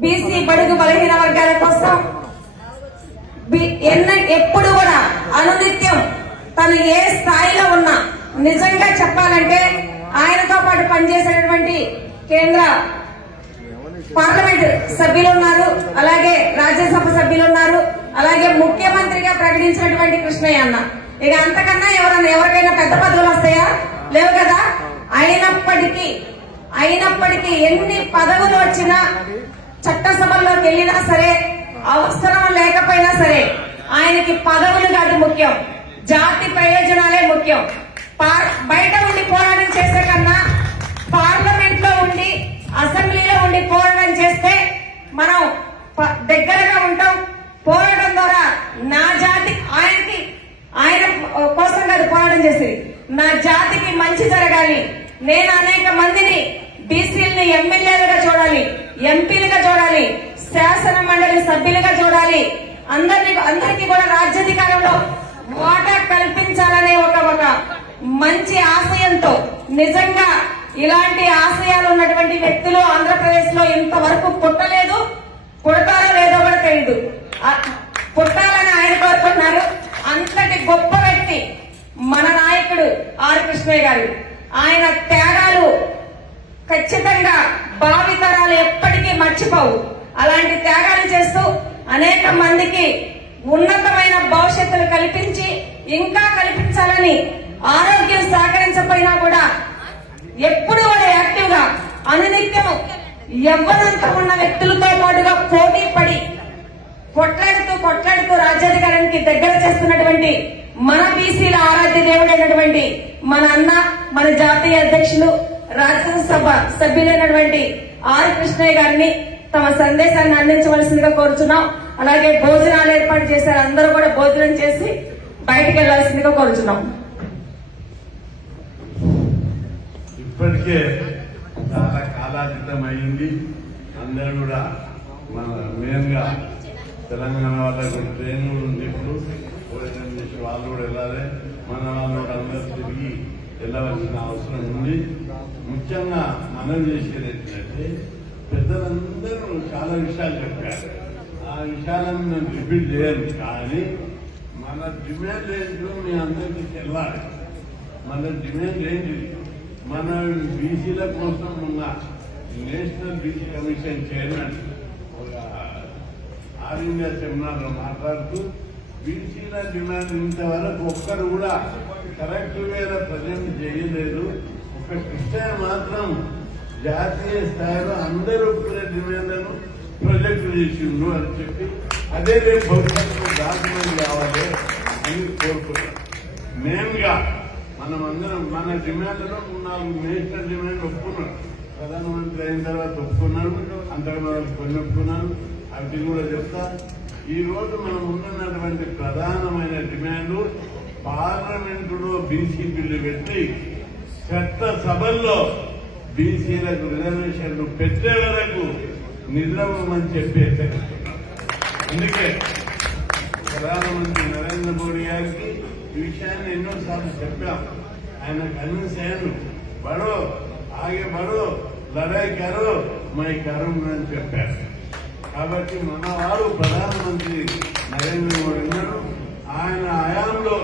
BC బడుగు బలహీన వర్గాల కోసం ఎప్పుడు కూడా అనునిత్యం తను ఏ స్థాయిలో ఉన్నా నిజంగా చెప్పాలంటే ఆయనతో పాటు పనిచేసేటువంటి కేంద్ర పార్లమెంట్ సభ్యులు ఉన్నారు, అలాగే రాజ్యసభ సభ్యులు ఉన్నారు, అలాగే ముఖ్యమంత్రిగా ప్రకటించినటువంటి కృష్ణయ్య అన్న. ఇక అంతకన్నా ఎవరికైనా పెద్ద పదవులు వస్తాయా? లేవు కదా. అయినప్పటికీ ఎన్ని పదవులు వచ్చినా చట్టసభల్లోకి వెళ్ళినా సరే అవసరం లేకపోయినా సరే ఆయనకి పదవులు కాదు ముఖ్యం, జాతి ప్రయోజనాలే ముఖ్యం. బయట ఉండి పోరాటం చేసే కన్నా పార్లమెంట్ లో ఉండి అసెంబ్లీలో ఉండి పోరాటం చేస్తే మనం దగ్గరగా ఉంటాం. పోరాటం ద్వారా నా జాతి ఆయన కోసం కాదు పోరాటం చేసేది, నా జాతికి మంచి జరగాలి. నేను అనేక మందిని బీసీలని ఎమ్మెల్యేలుగా చూడాలి, ఎంపీలుగా చూడాలి, శాసన మండలి సభ్యులుగా చూడాలి, అందరికీ కూడా రాజ్యాధికారంలో వాటా కల్పించాలనే ఒక మంచి ఆశయంతో నిజంగా ఇలాంటి ఆశయాలు ఉన్నటువంటి వ్యక్తులు ఆంధ్రప్రదేశ్ లో ఇంతవరకు పుట్టలేదు. పుడతారో లేదో కూడా తెలియదు. పుట్టాలని ఆయన కోరుకుంటున్నారు. అంతటి గొప్ప వ్యక్తి మన నాయకుడు ఆర్ కృష్ణయ్య గారు. ఆయన త్యాగాలు ఖచ్చితంగా భావితరాలు ఎప్పటికీ మర్చిపోవు. అలాంటి త్యాగాలు చేస్తూ అనేక మందికి ఉన్నతమైన భవిష్యత్తును కల్పించి ఇంకా కల్పించాలని ఆరోగ్యం సహకరించకపోయినా కూడా ఎప్పుడు కూడా యాక్టివ్ గా అనునిత్యము యవ్వనంతో ఉన్న వ్యక్తులతో పాటుగా పోటీ పడి కొట్లాడుతూ రాజ్యాధికారానికి దగ్గర చేస్తున్నటువంటి మన బీసీల ఆరాధ్య దేవుడైనటువంటి మన అన్న, మన జాతీయ అధ్యక్షులు, రాజ్యసభ సభ్యులైనటువంటి ఆర్ కృష్ణయ్య గారిని తమ సందేశాన్ని అందించవలసిందిగా కోరుచున్నాం. అలాగే భోజనాలు ఏర్పాటు చేశారు, అందరూ కూడా భోజనం చేసి బయటకు వెళ్లాల్సిందిగా కోరుచున్నాం. ఇప్పటికే చాలా కాలాతీతం అయింది. అందరూ కూడా మన మెయిన్ గా తెలంగాణ వాళ్ళకి ట్రైన్లు ఉంది. ఇప్పుడు భోజనం చేసి వాళ్ళు కూడా వెళ్ళాలి. మన వాళ్ళు కూడా అందరూ తిరిగి వెళ్ళవలసిన అవసరం ఉంది. ముఖ్యంగా మనం చేసేది ఏంటంటే పెద్దలందరూ చాలా విషయాలు చెప్పారు. ఆ విషయాలను నేను రిపీట్ చేయను, కానీ మన డిమాండ్ ఏంటో మీ అందరికీ తెలవాలి. మన డిమాండ్ ఏంటి? మన బీసీల కోసం ఉన్న national BC commission chairman all India seminar లో మాట్లాడుతూ బీసీల డిమాండ్ ఇంతవరకు ఒక్కరు కూడా కరెక్ట్ వేలో ప్రజెంట్ చేయలేదు. ఒక కృష్ణయ్య మాత్రం జాతీయ స్థాయిలో అందరూ ఒప్పుకునే డిమాండ్లను ప్రొజెక్ట్ చేసిండు అని చెప్పి అదే రేపు భవిష్యత్తులో డాక్యుమెంట్ కావాలి అని కోరుకున్నాం. మెయిన్ గా మనం అందరం మన డిమాండ్లో 4 నేషనల్ డిమాండ్ ఒప్పుకున్నాడు. ప్రధానమంత్రి అయిన తర్వాత ఒప్పుకున్నాడు, అంతగా కొన్ని ఒప్పుకున్నాడు. అవి కూడా చెప్తా. ఈ రోజు మనం ఉన్నటువంటి ప్రధానమైన డిమాండ్ పార్లమెంటులో బీసీ బిల్లు పెట్టి చట్టసభల్లో బీసీలకు రిజర్వేషన్లు పెట్టే వరకు నిలవమని చెప్పి హెచ్చరిస్తున్నాం. అందుకే ప్రధానమంత్రి నరేంద్ర మోడీ గారికి ఈ విషయాన్ని ఎన్నోసార్లు చెప్పాం. ఆయన కన్విన్స్ అయ్యాను. బడో ఆగే బడో లడాయి కరో మై కరం అని చెప్పారు. కాబట్టి మన వారు ప్రధానమంత్రి నరేంద్ర మోడీ ఉన్నారు. ఆయన హయాంలో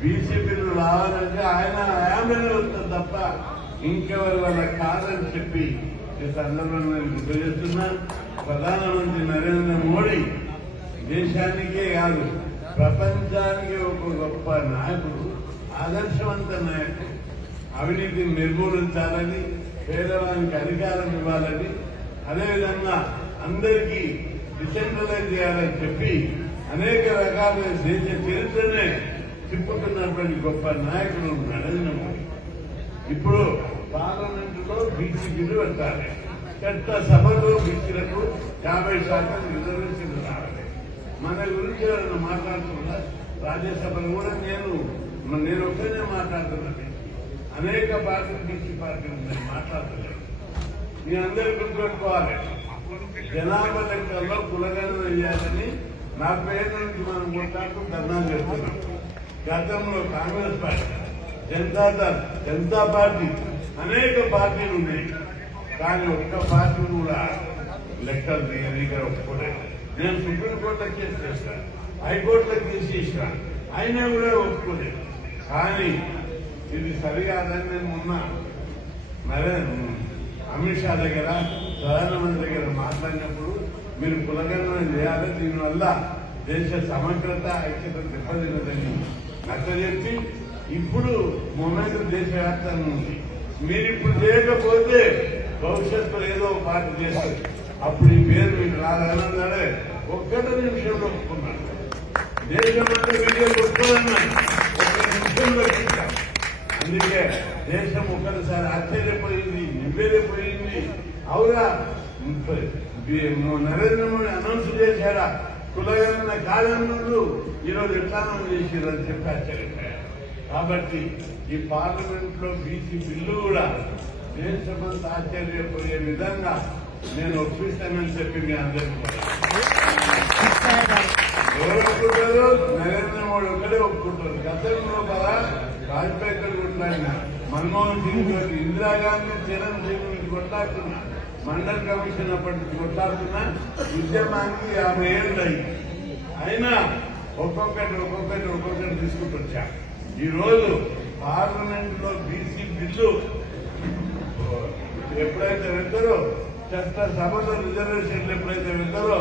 బీజేపీలు రావాలంటే ఆయన హయాంలోనే వస్తుంది తప్ప ఇంకెవరి వల్ల కాదని చెప్పి ఈ సందర్భంగా నేను గుర్తు చేస్తున్నాను. ప్రధానమంత్రి నరేంద్ర మోడీ దేశానికే కాదు ప్రపంచానికి ఒక గొప్ప నాయకుడు, ఆదర్శవంత నాయకుడు. అవినీతిని నిర్మూలించాలని, పేదవానికి అధికారం ఇవ్వాలని, అదేవిధంగా అందరికీ డిసెంట్రలైజ్ చేయాలని చెప్పి అనేక రకాల దేశ చరిత్రనే తిప్పుతున్నటువంటి గొప్ప నాయకుడు నరేంద్ర మోడీ. ఇప్పుడు పార్లమెంటులో బీసీ బిల్లు పెట్టాలి, చట్ట సభలో బీసీలకు 50% రిజర్వేషన్లు రావాలి. మన గురించి ఎవరైనా మాట్లాడుతున్నా రాజ్యసభలో కూడా నేను ఒక్కనే మాట్లాడుతున్నాను. అనేక పార్టీలు బీసీ పార్టీలు మాట్లాడుతున్నాను. మీ అందరూ గుర్తుపెట్టుకోవాలి, జనాభా లెక్కల్లో కులగణన వేయాలని 40 ఏళ్ళ నుంచి మనం కొట్లాడుతూ ధర్నా చేస్తున్నాం. గతంలో కాంగ్రెస్ పార్టీ, జనతా పార్టీ, అనేక పార్టీలు ఉన్నాయి. కానీ ఒక్క పార్టీ కూడా పరీక్షలు దగ్గర ఒప్పుకోలేదు. నేను సుప్రీంకోర్టులో కేసు చేశాను, హైకోర్టులో కేసు చేసిన, అయినా కూడా ఒప్పుకోలేదు. కానీ ఇది సరికాదని నేను మొన్న అమిత్ షా దగ్గర, ప్రధానమంత్రి దగ్గర మాట్లాడినప్పుడు మీరు కులగణన చేయాలి, దీనివల్ల దేశ సమగ్రత ఐక్యత దెబ్బతిన్నదని నచ్చజెప్పి ఇప్పుడు మొమెంట్ దేశవ్యాప్తంగా ఉంది. మీరు ఇప్పుడు చేయకపోతే భవిష్యత్తులో ఏదో పార్టీ చేస్తారు, అప్పుడు ఈ పేరు మీకు రాదన్నాడే. ఒక్కటి నిమిషంలో ఒప్పుకున్నాడు. దేశమంతా వీడియో ఒప్పుకోదన్నాడు, ఒక్క నిమిషంలో ఇచ్చారు. అందుకే దేశం ఒక్కసారి ఆశ్చర్యపోయింది, నివేదిపోయింది. అవునా, నరేంద్ర మోడీ అనౌన్స్ చేశారా కులగణన కాదన్నారు, ఈరోజు ఎట్లా చేసారని చెప్పి ఆశ్చర్యపోయారు. కాబట్టి ఈ పార్లమెంట్ లో బీసీ బిల్లు కూడా దేశమంతా ఆశ్చర్యపోయే విధంగా నేను ఒప్పిస్తానని చెప్పి మీ అందరికీ ఎవరు ఒప్పుకుంటారు? నరేంద్ర మోడీ ఒక్కడే ఒప్పుకుంటారు. గతంలో కదా వాజ్పేయి గారు కొట్లాడినా, మన్మోహన్ సింగ్ గారు, ఇందిరాగాంధీ, చిరంజీవి నుంచి కొట్లాడుతున్నా, మండల్ కమిషన్ అప్పటి నుంచి కొట్లాడుతున్నా, ఉద్యమానికి 50 ఏళ్ళు అయింది. అయినా ఒక్కొక్కటి తీసుకుంటూ వచ్చా. ఈ రోజు పార్లమెంట్ లో బీసీ బిల్లు ఎప్పుడైతే వెళ్తారో, చట్టసభలో రిజర్వేషన్లు ఎప్పుడైతే వెళ్తారో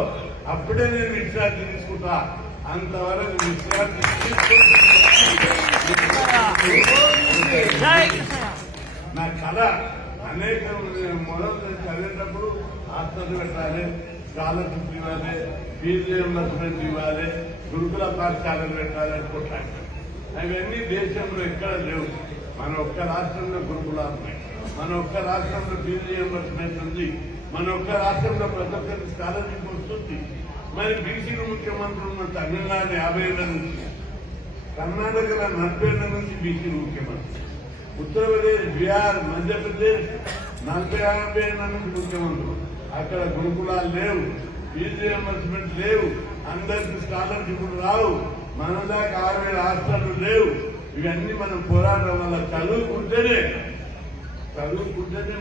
అప్పుడే నేను విశ్రాంతి తీసుకుంటా. అంతవరకు విశ్రాంతి నా కళ అనేక మొదలు చదివేటప్పుడు హాస్టల్ పెట్టాలి, స్కాలర్షిప్ ఇవ్వాలి, ఫీజు రియంబర్స్మెంట్ ఇవ్వాలి, గురుకుల పాఠశాలలు పెట్టాలి అనుకుంటాను. అవన్నీ దేశంలో ఎక్కడ లేవు. మన ఒక్క రాష్ట్రంలో గురుకులాలు ఉన్నాయి, మన ఒక్క రాష్ట్రంలో ఫీజు రియంబర్స్మెంట్ ఉంది, మన ఒక్క రాష్ట్రంలో ప్రతి ఒక్కరికి స్కాలర్షిప్ వస్తుంది. మరి బీసీలు ముఖ్యమంత్రులు ఉన్న తమిళనాడు 50 ఏళ్ల నుంచి, కర్ణాటకలో 40 ఏళ్ల నుంచి బీసీలు ముఖ్యమంత్రి, ఉత్తరప్రదేశ్, బీహార్, మధ్యప్రదేశ్ 40-50 ఏళ్ల నుంచి ముఖ్యమంత్రులు. అక్కడ గురుకులాలు లేవు, ఫీజు రియంబర్స్మెంట్ లేవు, అందరికి స్కాలర్షిప్లు రావు. మన దాకా 6 హాస్టళ్లు లేవు. ఇవన్నీ మనం పోరాటం వల్ల చదువుకుంటేనే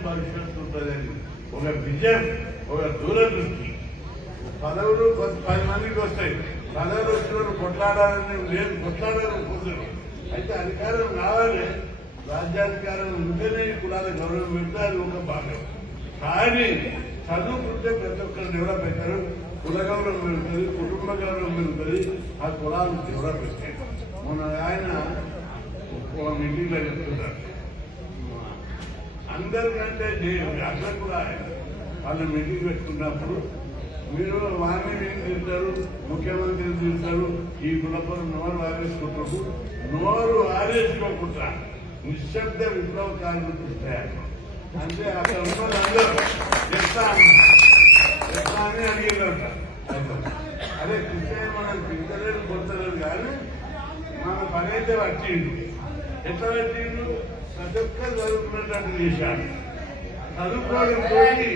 భవిష్యత్తు ఉంటుందని ఒక విజన్, ఒక దూరదృష్టి. పదవులు 10 మందికి వస్తాయి, పదవులు వచ్చిన కొట్లాడాలని లేదు, కొట్లాడాలని కుదరదు. అయితే అధికారం కావాలి, రాజ్యాధికారం ఉంటేనే కులాల గౌరవం పెడితే అది ఒక భాగం. కానీ చదువుకుంటే ప్రతి ఒక్కరు డెవలప్ అవుతారు, కుల గౌరవం పెరుగుతుంది, కుటుంబ గౌరవం పెరుగుతుంది, ఆ కులాలు డెవలప్ అవుతాయి. మన ఆయన మీటింగ్ లో చెప్తున్నారు, అందరికంటే అక్కడ కూడా వాళ్ళ మీటింగ్ పెట్టుకున్నప్పుడు మీరు వారిని తింటారు, ముఖ్యమంత్రిని తింటారు, ఈ కులపలు నోరు ఆరేసుకుంటారు. నోరు ఆరేసుకోకుండా నిశ్శబ్ద విప్లవకారులు చూస్తాయి. అంటే అక్కడ ఉన్న వాళ్ళందరూ ఎట్లా అని అడిగారంట. అదే కృష్ణయ్య మనం తింటలేదు కొట్టలేదు, కానీ మన పని అయితే వచ్చిండు. ఎట్లా వచ్చిండు? ప్రతి ఒక్కరు చదువుకున్నట్టు చేశాడు. చదువుకోవడం పోయి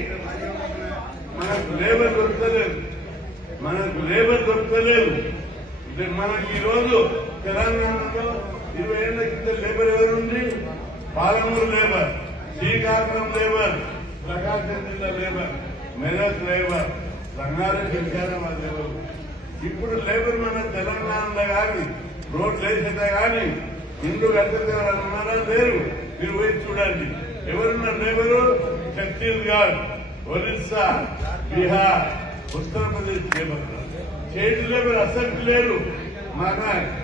మనకు లేబర్ దొరకలేదు. మనకి ఈ రోజు తెలంగాణలో 20 ఏళ్ల కింద లేబర్ ఎవరుంది? పాలమూరు లేబర్, శ్రీకాకుళం లేబర్, ప్రకాశం జిల్లా labour, Medak labour, Rangareddy Vikarabad labour. ఇప్పుడు లేబర్ మన తెలంగాణలో కానీ రోడ్లు వేసేదే కానీ ఇండ్లు కట్టితే ఎవరు ఉన్నారా? లేరు. మీరు పోయి చూడండి ఎవరున్నారు labour? Chhattisgarh, Orissa, Bihar, Uttar Pradesh labour. State labour అసలు లేరు. మన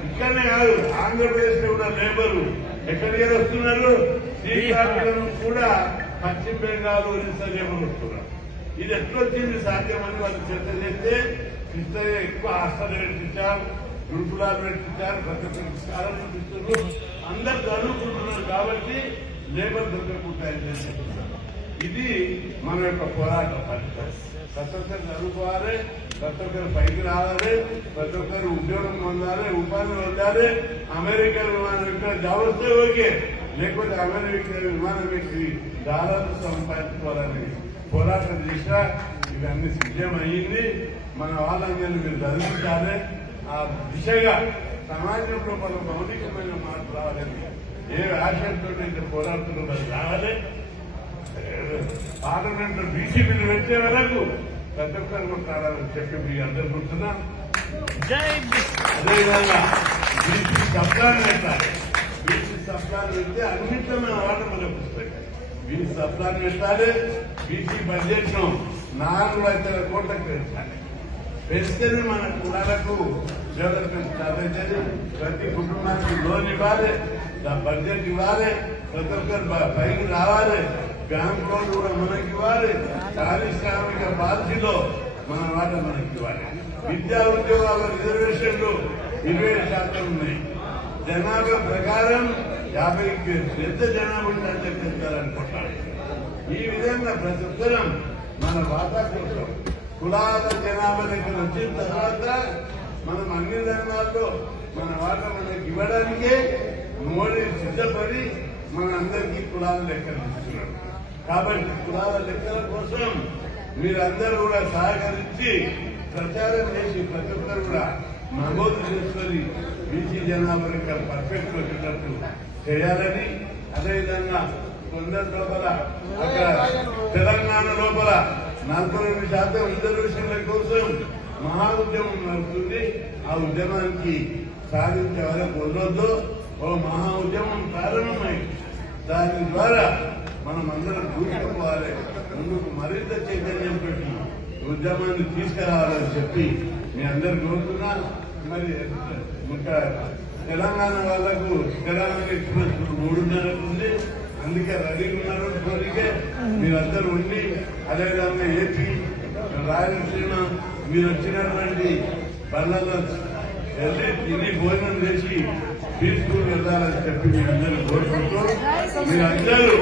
ఇక్కడనే కాదు, ఆంధ్రప్రదేశ్ లో కూడా లేబరు ఎక్కడికి వస్తున్నారు? శ్రీకాకుళం కూడా పశ్చిమ బెంగాల్, ఒరిస్సా లేబర్ వస్తున్నారు. ఇది ఎట్లొచ్చింది సాధ్యమని వాళ్ళు చర్చ చేస్తే కృష్ణయ్య ఎక్కువ హాస్టల్ పెట్టించారు, గురుకులాలు పెట్టించారు, ప్రతి ఒక్కరికి స్కాలర్షిప్ ఇస్తున్నారు, అందరు చదువుకుంటున్నారు. కాబట్టి లేబర్ దొరకకుంటాయని చెప్తున్నారు. ఇది మన యొక్క పోరాటం. ప్రతి ఒక్కరు చదువుకోవాలి, ప్రతి ఒక్కరు పైకి రావాలి, ప్రతి ఒక్కరు ఉద్యోగం పొందాలి, ఉపాధి పొందాలి. అమెరికా విమానం ఇక్కడ జాబ్ వస్తే ఓకే, లేకపోతే అమెరికా విమానం ఎక్కి డాలర్లు సంపాదించుకోవాలని పోరాటం చేసినా ఇవన్నీ సిద్ధమయ్యింది. మన వాళ్ళందరినీ మీరు చదివించాలి. ఆ దిశగా సమాజంలో మనం మౌలికమైన మార్పు రావాలని ఏ ఆశయంతో అయితే పోరాడుతున్నది రావాలి. పార్లమెంట్ బీసీ బిల్లు పెట్టే వరకు ప్రతి ఒక్కరు కొట్లాడాలని చెప్పి మీ అందరు కూర్చున్నా. జై అదేవిధంగా బీసీ సప్లాన్ పెట్టాలి. బీసీ సప్లాన్ పెడితే అన్నింటిలో మన వాట మన పుస్తకం. బీసీ సప్లాన్ పెట్టాలి. బీసీ బడ్జెట్ ను 4 లక్షల కోట్లకు పెంచాలి. పెంచితేనే మన కులాలకు డెవలప్మెంట్ స్టార్ట్ అవుతుంది. ప్రతి కుటుంబానికి లోన్ ఇవ్వాలి, బడ్జెట్ ఇవ్వాలి, ప్రతి ఒక్కరు పైకి రావాలి, బ్యాంక్ లోన్ కూడా మనకి ఇవ్వాలి, పారిశ్రామిక పాలసీలో మన వాట మనకి ఇవ్వాలి. విద్యా ఉద్యోగాల రిజర్వేషన్లు 27% ఉన్నాయి. జనాభా ప్రకారం 50కి పెద్ద జనాభా ఉంటే పెంచాలనుకుంటారు. ఈ విధంగా ప్రతి ఒక్కరం మన వాటా కోసం కులాల జనాభా దగ్గర వచ్చిన తర్వాత మనం అన్ని రంగాల్లో మన వాటా మనకి ఇవ్వడానికే మోడీ సిద్ధపడి మన అందరికీ కులాల లెక్కలు ఇస్తున్నాడు. కాబట్టి కులాల లెక్కల కోసం మీరందరూ కూడా సహకరించి ప్రచారం చేసి ప్రతి ఒక్కరు కూడా నమోదు చేసుకొని బీసీ జనాభా లెక్క పర్ఫెక్ట్ వచ్చేటట్టు చేయాలని, అదేవిధంగా కొందరి లోపల అక్కడ తెలంగాణ లోపల 42% రిజర్వేషన్ల కోసం మహా ఉద్యమం నడుస్తుంది. ఆ ఉద్యమానికి సాధించే వరకు వదలొద్దు. ఓ మహా ఉద్యమం ప్రారంభమైంది. దాని ద్వారా మనం అందరం దూసుకుపోవాలి, ముందుకు మరింత చైతన్యం పెట్టి ఉద్యమాన్ని తీసుకురావాలని చెప్పి మీ అందరు కోరుతున్నా. మరి ఇంకా తెలంగాణ వాళ్లకు తెలంగాణ ఎక్స్ప్రెస్ 3:30 ఉంది. అందుకే రెడీగా ఉన్నారు. కోరికే మీరందరూ ఉండి, అదేవిధంగా ఏపీ రాయలసీమ మీరు వచ్చినటువంటి పనులలో వెళ్ళి తిని భోజనం చేసి పీస్ఫుల్ వెళ్ళాలని చెప్పి మీ అందరూ కోరుకుంటూ మీరందరూ